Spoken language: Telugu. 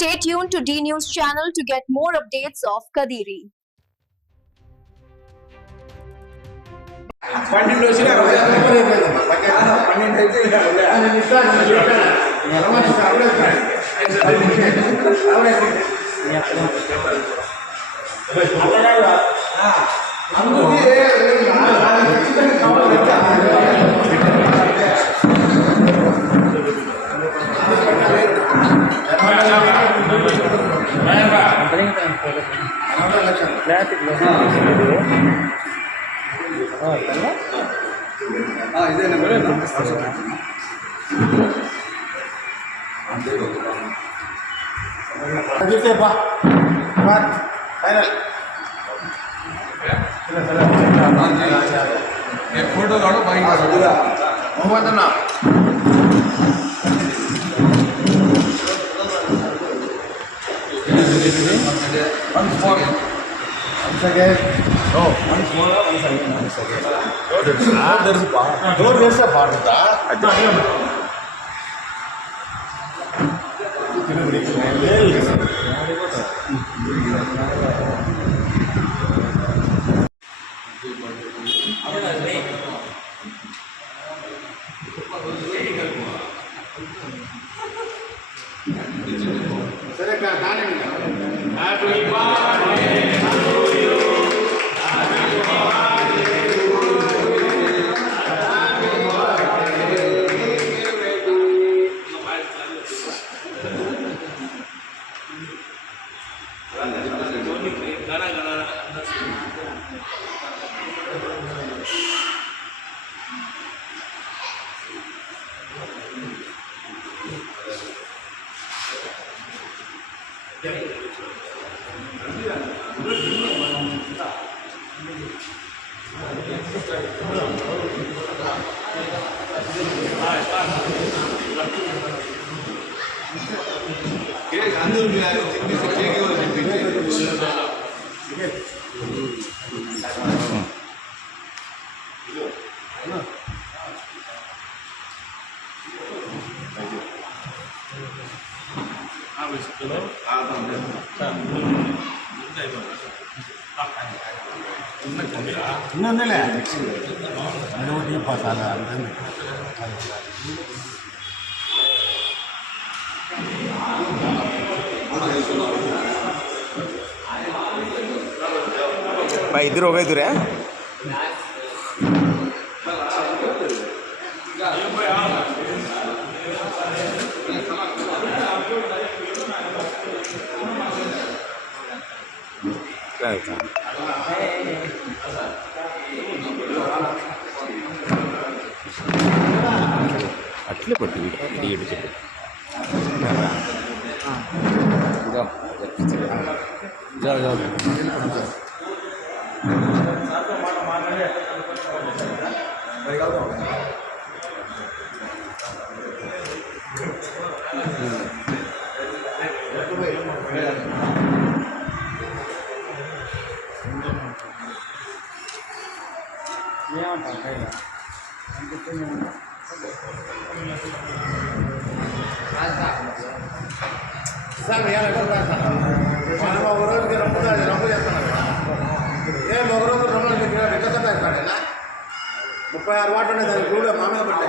Stay tuned to D News channel to get more updates of Kadiri. Photo काढो मोहम्मद ना సరే కానీ happy birthday to you happy birthday గానా గానా இன்னொன்னுல இருபத்தி பார்த்தாங்க भाई इधर हो गए इधर है क्या है అట్లే పట్టు ఇటు చెప్పు जा जा సార్ మనం ఒక రోజుకి రంపు చేస్తున్నాం ఏ ఒక రోజు 2 రోజులు ఇస్తాడేనా 36 వాటర్ ఉన్నాయి దానికి కూడా మామూలుగా పెట్టాయి